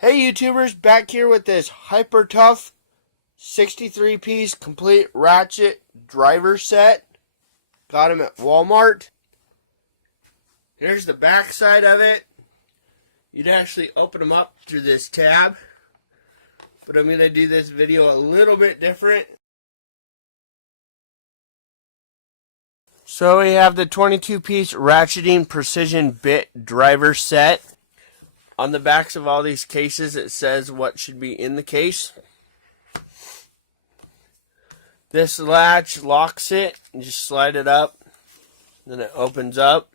Hey YouTubers, back here with this hyper tough 63-piece complete Ratchet driver set. Got them at Walmart. Here's the back side of it. You'd actually open them up through this tab, but I'm going to do this video a little bit different. So we have the 22-piece ratcheting precision bit driver set. On the backs of all these cases, it says what should be in the case. This latch locks it. You just slide it up. Then it opens up.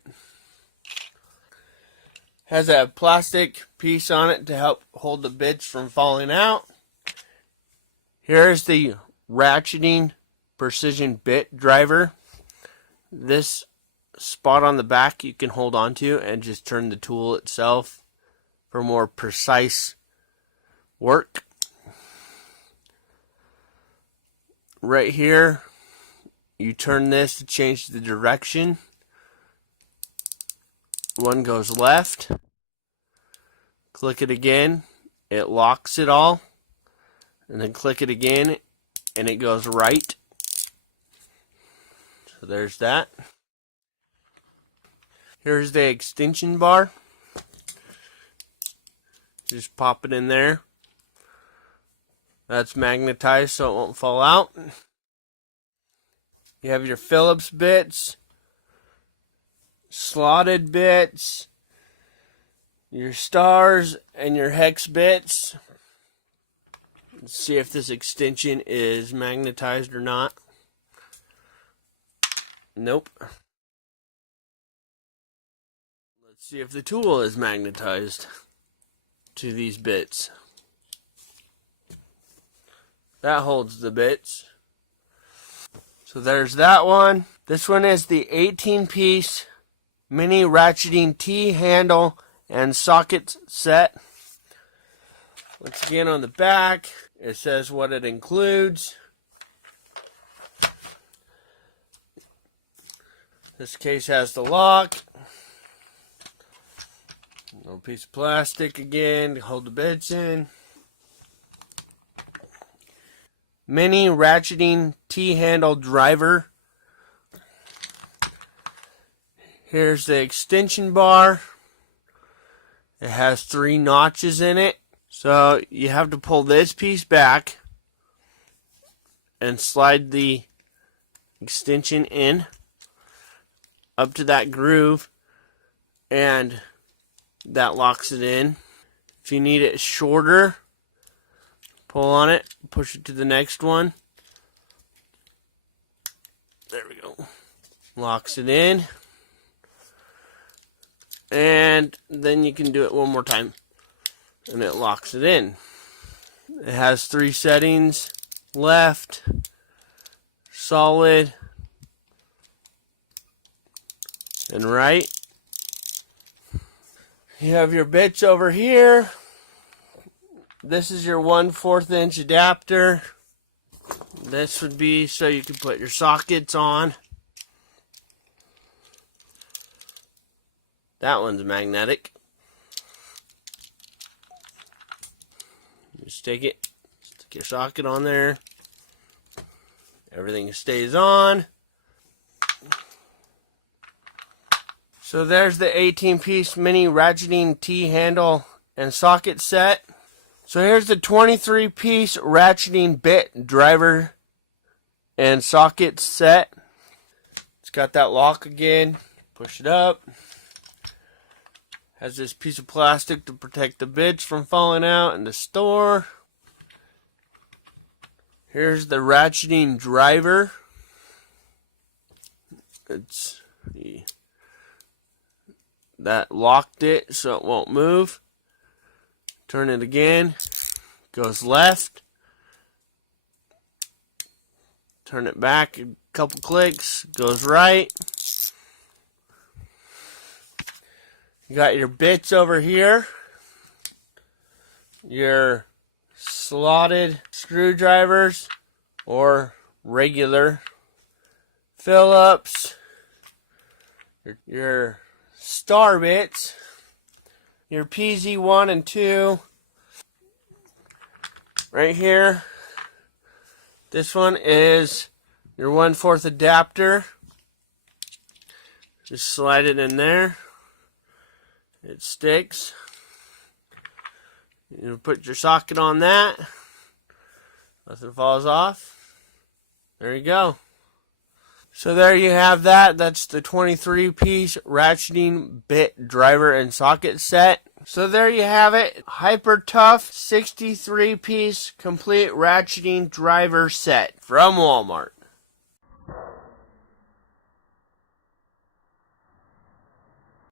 Has a plastic piece on it to help hold the bits from falling out. Here's the ratcheting precision bit driver. This spot on the back you can hold on to and just turn the tool itself for more precise work. Right here, you turn this to change the direction. One goes left. Click it again, it locks it all. And then click it again, and it goes right. So there's that. Here's the extension bar. Just pop it in there. That's magnetized so it won't fall out. You have your Phillips bits, slotted bits, your stars, and your hex bits. Let's see if this extension is magnetized or not. Nope. Let's see if the tool is magnetized to these bits. That holds the bits. So there's that one. This one is the 18-piece mini ratcheting T-handle and socket set. Once again, on the back, it says what it includes. This case has the lock. Little piece of plastic again to hold the bits in. Mini ratcheting T-handle driver. Here's the extension bar. It has 3 notches in it. So you have to pull this piece back and slide the extension in up to that groove, and that locks it in. If you need it shorter, pull on it, push it to the next one. There we go. Locks it in. And then you can do it one more time, and it locks it in. It has 3 settings: left, solid, and right. You have your bits over here. This is your 1/4 inch adapter. This would be so you can put your sockets on. That one's magnetic. Just take it, stick your socket on there. Everything stays on. So there's the 18-piece mini ratcheting T-handle and socket set. So here's the 23-piece ratcheting bit driver and socket set. It's got that lock again. Push it up. Has this piece of plastic to protect the bits from falling out in the store. Here's the ratcheting driver. That locked it so it won't move. Turn it again. Goes left. Turn it back a couple clicks. Goes right. You got your bits over here. Your slotted screwdrivers or regular Phillips. Your star bits, your PZ1 and 2, right here. This one is your 1/4 adapter. Just slide it in there. It sticks. You put your socket on that. Nothing falls off. There you go. So there you have that. That's the 23-piece ratcheting bit driver and socket set. So there you have it. Hyper Tough 63-piece complete ratcheting driver set from Walmart.